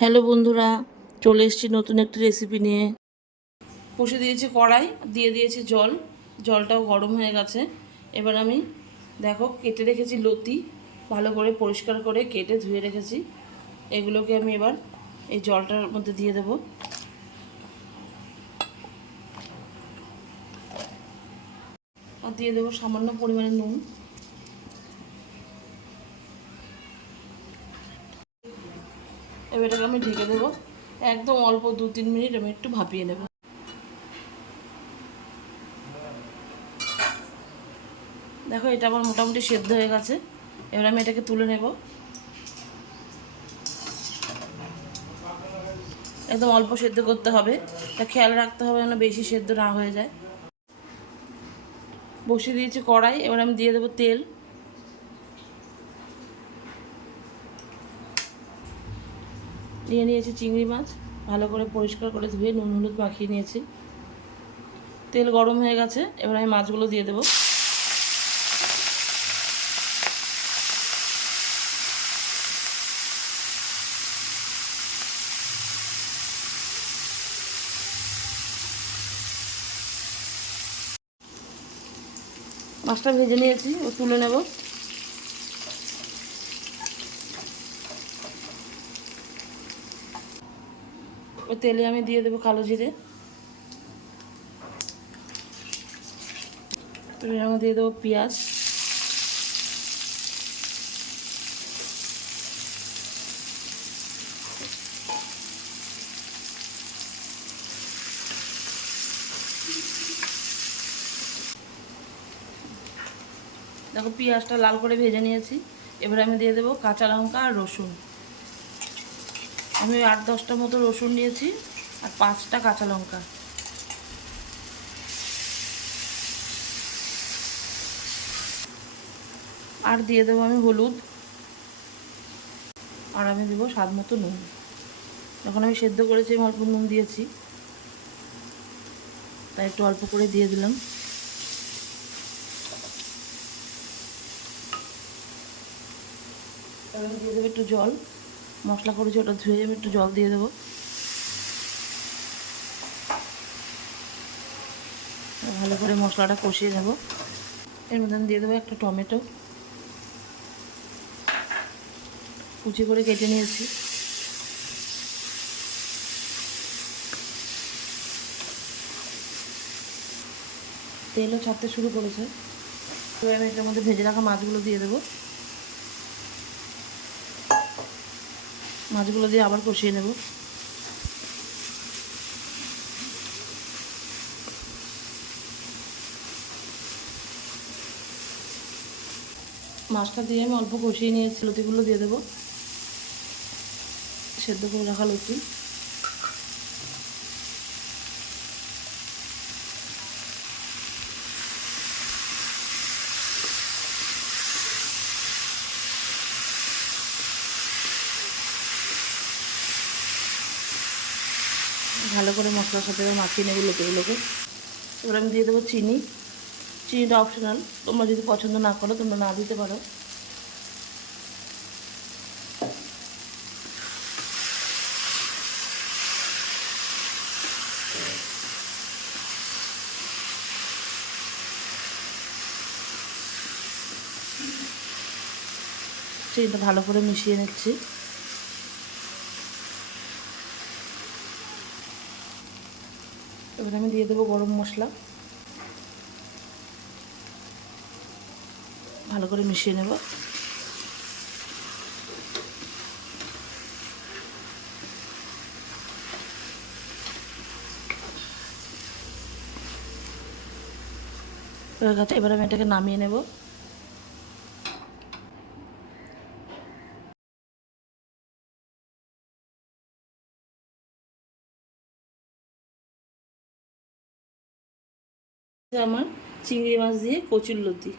Hello বন্ধুরা, চলে এসেছি নতুন একটি রেসিপি নিয়ে। বসে দিয়েছি কড়াই, দিয়ে দিয়েছি জল, জলটাও গরম হয়ে গেছে। এবার আমি দেখো কেটে রেখেছি লতি, ভালো করে পরিষ্কার করে কেটে ধুয়ে রেখেছি। এগুলোকে আমি এবার এই জলটার মধ্যে দিয়ে দেব। আর দিয়ে দেবো সামান্য পরিমাণে নুন। এবার এটাকে আমি ঢেকে দেবো, একদম অল্প 2-3 মিনিট আমি একটু ভাপিয়ে নেব। দেখো এটা আমার মোটামুটি সেদ্ধ হয়ে গেছে। এবার আমি এটাকে তুলে নেব। একদম অল্প সেদ্ধ করতে হবে, তা খেয়াল রাখতে হবে যেন বেশি সেদ্ধ না হয়ে যায়। বসিয়ে দিয়েছি কড়াই, এবার আমি দিয়ে দেবো তেল। নিয়ে নিয়েছি চিংড়ি মাছ, ভালো করে পরিষ্কার করে ধুয়ে নুন হলুদ মাখিয়ে নিয়েছি। তেল গরম হয়ে গেছে, এবার আমি মাছগুলো দিয়ে দেবো। মাছটা ভেজে নিয়েছি, ও তুলে নেব। ওই তেলে আমি দিয়ে দেবো কালো জিরে, এর মধ্যে দিয়ে দেবো পেঁয়াজ, দেখো পেঁয়াজটা লাল করে ভেজে নিয়েছি। এবার আমি দিয়ে দেবো কাঁচা লঙ্কা আর রসুন। আমি 8-10টা মতো রসুন নিয়েছি আর 5টা কাঁচা লঙ্কা। আর দিয়ে দেবো আমি হলুদ, আর আমি দেবো স্বাদ মতো নুন। যখন আমি সেদ্ধ করেছি আমি অল্প নুন দিয়েছি, তাই একটু অল্প করে দিয়ে দিলাম। এবার দিয়ে দেবো একটু জল, মশলা করেছি ওটা ধুয়ে আমি একটু জল দিয়ে দেবো। ভালো করে মশলাটা কষিয়ে নেব। এর মধ্যে আমি দিয়ে দেবো একটা টমেটো, কুচি করে কেটে নিয়েছি। তেলও ছাড়তে শুরু করেছে, এবার আমি এটার মধ্যে ভেজে রাখা মাছগুলো দিয়ে দেবো। মাছগুলো দিয়ে আবার কষিয়ে নেব। মাছটা দিয়ে আমি অল্প কষিয়ে নিয়েছি। লতিগুলো দিয়ে দেবো, সেদ্ধ করে রাখা লতি। ভালো করে মশলার সাথে মাখিয়ে নেব লতিগুলোকে। এবার আমি দিয়ে দেবো চিনি। চিনিটা অপশনাল, তোমরা যদি পছন্দ না করো তোমরা না দিতে পারো। চিনিটা ভালো করে মিশিয়ে নিচ্ছি। এবার আমি দিয়ে দেবো গরম মশলা, ভালো করে মিশিয়ে নেব। হয়ে গেছে, এবার আমি এটাকে নামিয়ে নেব। আমার চিংড়ি মাছ দিয়ে কচুর লতি।